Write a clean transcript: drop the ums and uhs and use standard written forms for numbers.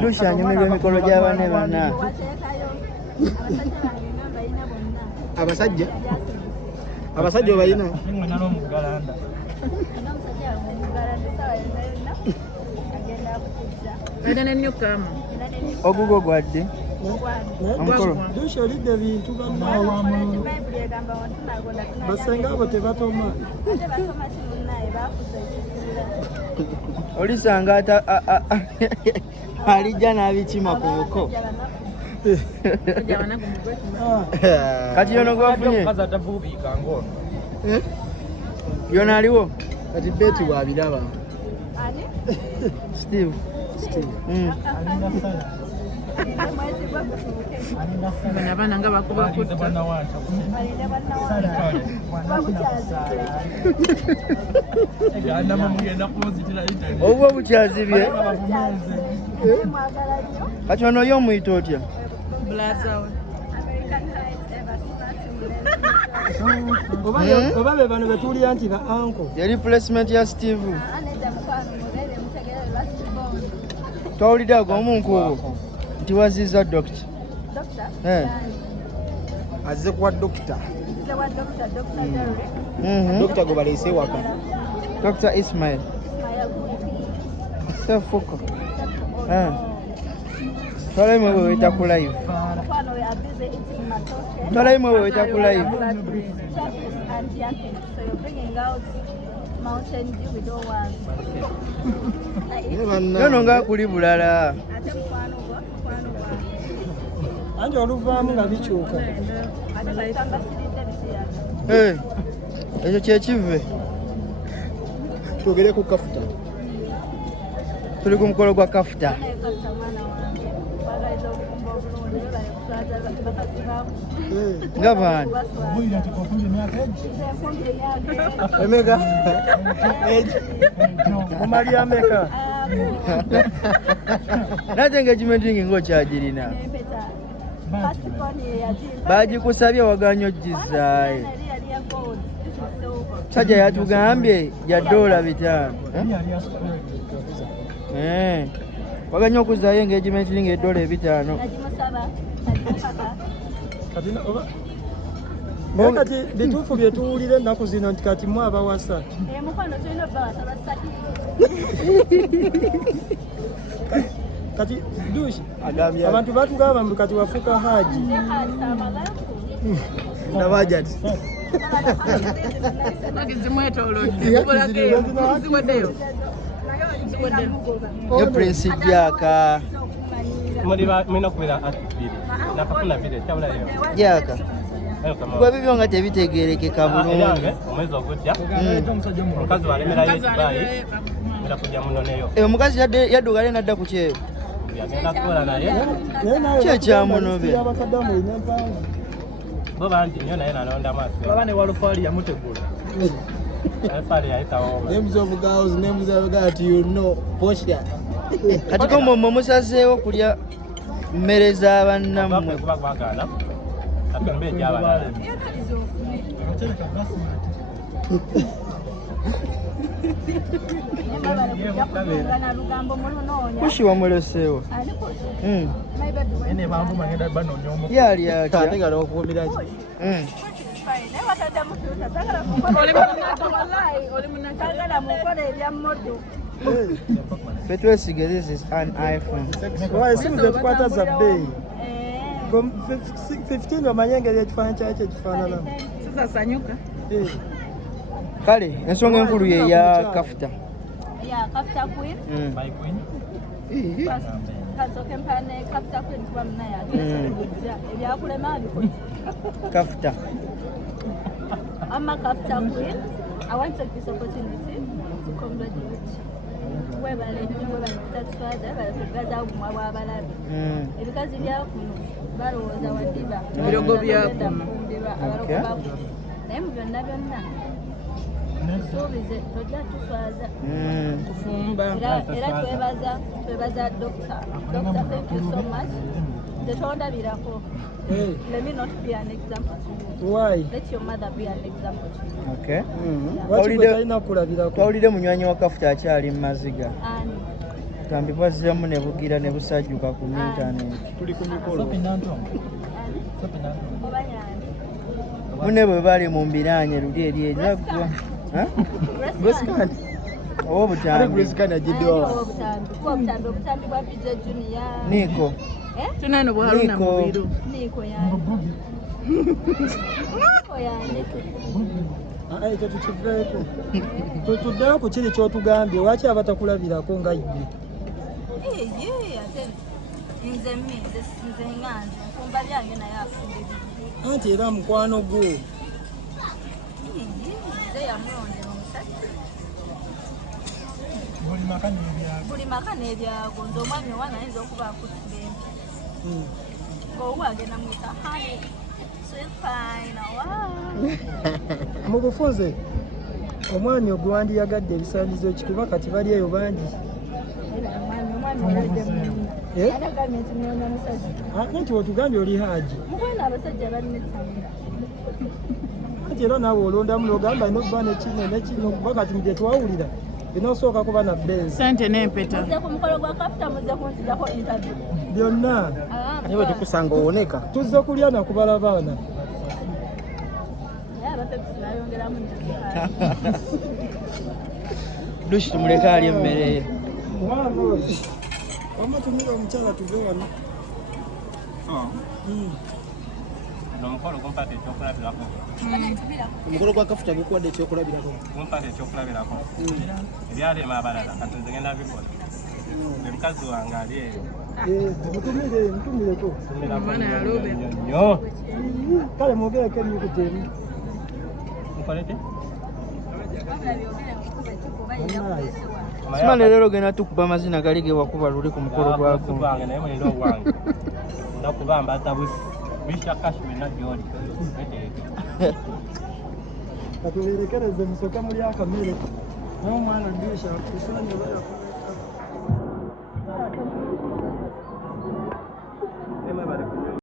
Dusha nyumirwa emikolo gy'abanne bana. Abasajja bayina. Ogugo gwadde. Dusha olidde bintu bannaye. Basenga abo tebatoma. Olisanga alijja n'abikima ku buko. Kati yono gwafunye? Yono aliwo? Kati Betty wabiraba. Steve. Abana nga bakuba kutta. Obwo bukyazibye. Kati ono yo muyita otya? Oba be bano betuulira nti ba uncle. Ye replacement ya Steve. Twawulidde ago omunkubo nti waziza doctor. Azze kuwa dokita. Dokita gwe baleese waka. Dr. Ismail. Sefuko. Twalaimwe bwe weta ku live. Twalaimwe bwe weta ku live. Yono nga kuli bulala. Anje oluvaamu nga bikyuka. Ekyo kyekive. Twogere ku kafuta. Tuli ku mukolo gwa kafuta. Nga baani? Emeka. Omali ameka. Nate engagement ring ng'okyagirina. Bagikusabye waganya ogizaayo. Sajja yatugambye ya $5. Waganya okuzaayo engagement ring $5. Kati bituufu bye tuwulira ennaku zino nti kati mu abawasa. Kati Dushi abantu batugamba mbu kati wafuuka haji. Nabajati. Yo Prince Jaka. Jaka. Gwe bibyo nga tebitegeerekeka bulungi. Omukazi yaddugale n'adda ku kyeyo. Kyekyamunobe. Kati ko mmwe musazeewo kulya mmere z'abannammwe. Kushi wamuleseewo. Yali atya. Betwesige, this is an iPhone. Esimu zetukwata za bbeeyi. 15 omanye engeri ekifaananyi kyakyo ekifaanana. Sasanyuka. Kale ensonga enkulu ye ya kafuta. Kafuta Queen. By Queen. Kafuta Queen kwa mnaya. Ebyakulema biko. Kafuta. I'm a Kafuta Queen. I want to take this opportunity to congratulate whoever let me go and touch father, but I because if you have Barrows, our diva, so is it Dr. Thank you so much. tetondabirako. Let me not be an example to you. Why? Let your mother be an example to you. Okay. Kawulidde munywanyi wa Kafuta akyali mu maziga. Gambi bwaziramu ne bugira ne busajjuka ku internet. Tuli ku mikolo. Mune bwe bali mu mbiranye luli eri ejaggwa. Bresikani. Owo butambi. Bresikani ajiddewa. Obutambi bwa PJ Junior. Niko. Tunano bwa Haruna Mubiru. Niko yani. Niko yani. Ekyo tukiveeko. Tuddeyo ku kiri ky'otugambye lwaki abatakulabirako nga ibe. Ate nze nganze nfumba lyange naye afumbe bibi. Anti era mukwano gwo. Nze yamulondera omusajja. Buli maka n'ebyago nze omwami owa nayinza okuba akutulembe. Ng'owu agenda mwita honey sweet pine mu bufunze omwami ogwandiyagadde ebisaanyizo kikuba kati bali eyo bangi. Anti otugambye oli haji. Anti era naawe olondamu n'ogamba ino bba nekino nekino kuba kati mu bye twawulira binoosooka kuba na benzi. Sente n'empeta. Byonna. Niwe tukusanga owoneka. Tuzze kulya na kubala baana. Lushi tumuleka alye emmere ye. Wama tumira omukyala tuve wano. Omukolo gumpata ekyokulabirako. Omukolo gwa Kafuta gukuwadde ekyokulabirako. Gumpata ekyokulabirako. Ebyalema abalala kati nze ngenda bikola. Mukazi wange ali eyo. Mutumireko. Omwana yaloobe. Nnyo. Kale mwogereko ennyukuta emu. Mukolete? Simane leero genda tukuba amazina gali ge wakuba luli ku mukolo gwako. Gwange naye mulina ogwange. Ndakubamba tabusi. Bisha kashmi na gyoli. Katuberekereze musoka muli akamere. N'omwana ndisha kusanya bala.